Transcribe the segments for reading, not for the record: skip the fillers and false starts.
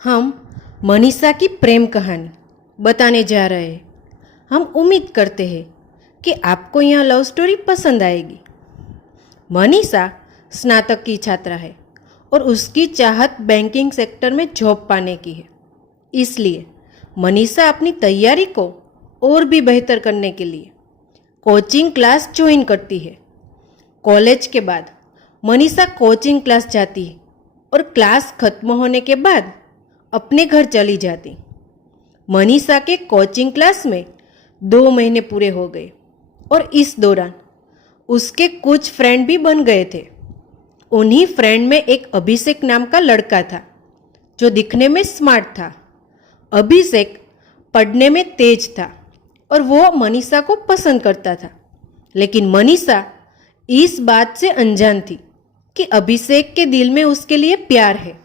हम मनीषा की प्रेम कहानी बताने जा रहे हैं। हम उम्मीद करते हैं कि आपको यह लव स्टोरी पसंद आएगी। मनीषा स्नातक की छात्रा है और उसकी चाहत बैंकिंग सेक्टर में जॉब पाने की है। इसलिए मनीषा अपनी तैयारी को और भी बेहतर करने के लिए कोचिंग क्लास ज्वाइन करती है। कॉलेज के बाद मनीषा कोचिंग क्लास जाती है और क्लास खत्म होने के बाद अपने घर चली जाती। मनीषा के कोचिंग क्लास में 2 महीने पूरे हो गए और इस दौरान उसके कुछ फ्रेंड भी बन गए थे। उन्हीं फ्रेंड में एक अभिषेक नाम का लड़का था जो दिखने में स्मार्ट था। अभिषेक पढ़ने में तेज था और वो मनीषा को पसंद करता था, लेकिन मनीषा इस बात से अनजान थी कि अभिषेक के दिल में उसके लिए प्यार है।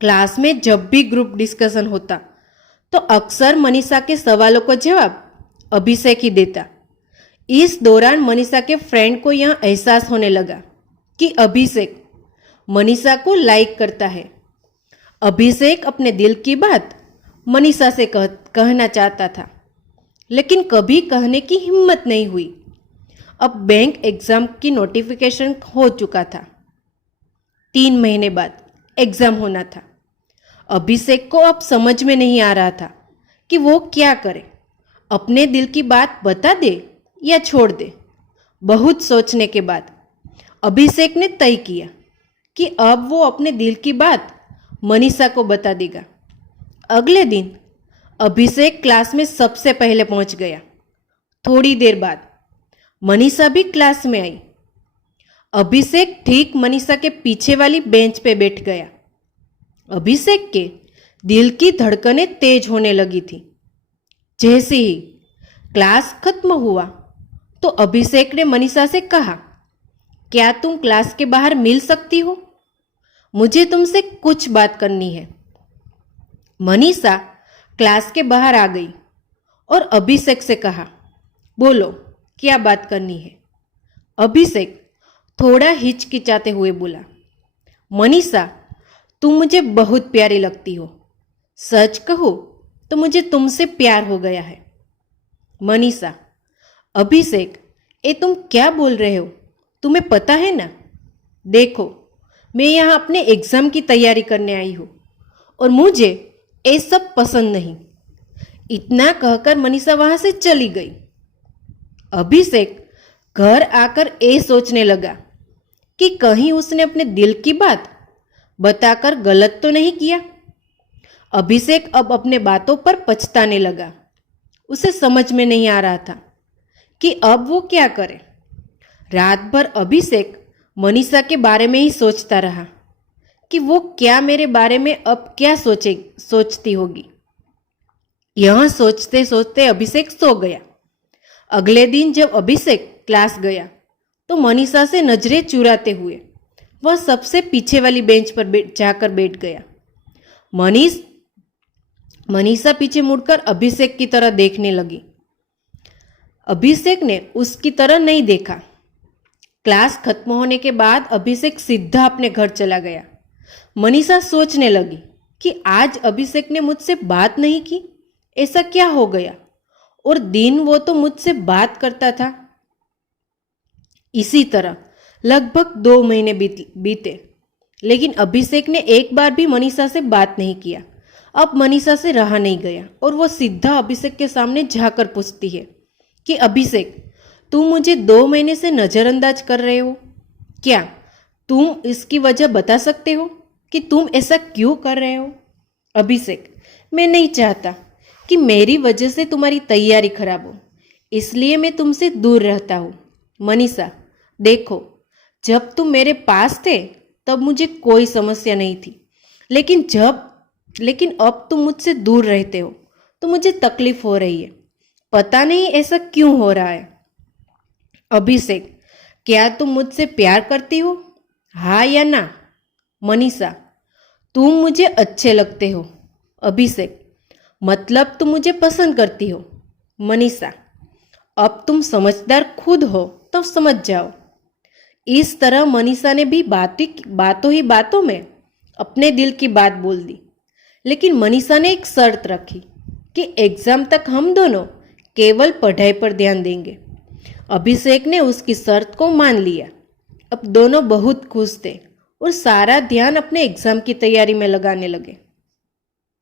क्लास में जब भी ग्रुप डिस्कशन होता तो अक्सर मनीषा के सवालों का जवाब अभिषेक ही देता। इस दौरान मनीषा के फ्रेंड को यह एहसास होने लगा कि अभिषेक मनीषा को लाइक करता है। अभिषेक अपने दिल की बात मनीषा से कहना चाहता था, लेकिन कभी कहने की हिम्मत नहीं हुई। अब बैंक एग्जाम की नोटिफिकेशन हो चुका था। 3 महीने बाद एग्जाम होना था। अभिषेक को अब समझ में नहीं आ रहा था कि वो क्या करे, अपने दिल की बात बता दे या छोड़ दे। बहुत सोचने के बाद अभिषेक ने तय किया कि अब वो अपने दिल की बात मनीषा को बता देगा। अगले दिन अभिषेक क्लास में सबसे पहले पहुंच गया। थोड़ी देर बाद मनीषा भी क्लास में आई। अभिषेक ठीक मनीषा के पीछे वाली बेंच पे बैठ गया। अभिषेक के दिल की धड़कनें तेज होने लगी थी। जैसे ही क्लास खत्म हुआ तो अभिषेक ने मनीषा से कहा, क्या तुम क्लास के बाहर मिल सकती हो? मुझे तुमसे कुछ बात करनी है। मनीषा क्लास के बाहर आ गई और अभिषेक से कहा, बोलो क्या बात करनी है? अभिषेक थोड़ा हिचकिचाते हुए बोला, मनीषा तुम मुझे बहुत प्यारी लगती हो। सच कहो तो मुझे तुमसे प्यार हो गया है। मनीषा, अभिषेक ये तुम क्या बोल रहे हो? तुम्हें पता है ना, देखो मैं यहाँ अपने एग्जाम की तैयारी करने आई हूँ और मुझे ये सब पसंद नहीं। इतना कहकर मनीषा वहां से चली गई। अभिषेक घर आकर ये सोचने लगा कि कहीं उसने अपने दिल की बात बताकर गलत तो नहीं किया। अभिषेक अब अपने बातों पर पछताने लगा। उसे समझ में नहीं आ रहा था कि अब वो क्या करे। रात भर अभिषेक मनीषा के बारे में ही सोचता रहा कि वो क्या मेरे बारे में अब क्या सोचती होगी। यह सोचते सोचते अभिषेक सो गया। अगले दिन जब अभिषेक क्लास गया तो मनीषा से नजरें चुराते हुए वह सबसे पीछे वाली बेंच पर जाकर बैठ गया। मनीषा पीछे मुड़कर अभिषेक की तरह देखने लगी। अभिषेक ने उसकी तरह नहीं देखा। क्लास खत्म होने के बाद अभिषेक सीधा अपने घर चला गया। मनीषा सोचने लगी कि आज अभिषेक ने मुझसे बात नहीं की, ऐसा क्या हो गया? और दिन वो तो मुझसे बात करता था। इसी तरह लगभग 2 महीने बीते, लेकिन अभिषेक ने एक बार भी मनीषा से बात नहीं किया। अब मनीषा से रहा नहीं गया और वो सीधा अभिषेक के सामने जाकर पूछती है कि अभिषेक, तुम मुझे 2 महीने से नजरअंदाज कर रहे हो। क्या तुम इसकी वजह बता सकते हो कि तुम ऐसा क्यों कर रहे हो? अभिषेक, मैं नहीं चाहता कि मेरी वजह से तुम्हारी तैयारी खराब हो, इसलिए मैं तुमसे दूर रहता हूँ। मनीषा, देखो जब तुम मेरे पास थे तब मुझे कोई समस्या नहीं थी, लेकिन अब तुम मुझसे दूर रहते हो तो मुझे तकलीफ हो रही है। पता नहीं ऐसा क्यों हो रहा है। अभिषेक, क्या तुम मुझसे प्यार करती हो, हाँ या ना? मनीषा, तुम मुझे अच्छे लगते हो। अभिषेक, मतलब तुम मुझे पसंद करती हो। मनीषा, अब तुम समझदार खुद हो तो समझ जाओ। इस तरह मनीषा ने भी बातों ही बातों में अपने दिल की बात बोल दी। लेकिन मनीषा ने एक शर्त रखी कि एग्ज़ाम तक हम दोनों केवल पढ़ाई पर ध्यान देंगे। अभिषेक ने उसकी शर्त को मान लिया। अब दोनों बहुत खुश थे और सारा ध्यान अपने एग्ज़ाम की तैयारी में लगाने लगे।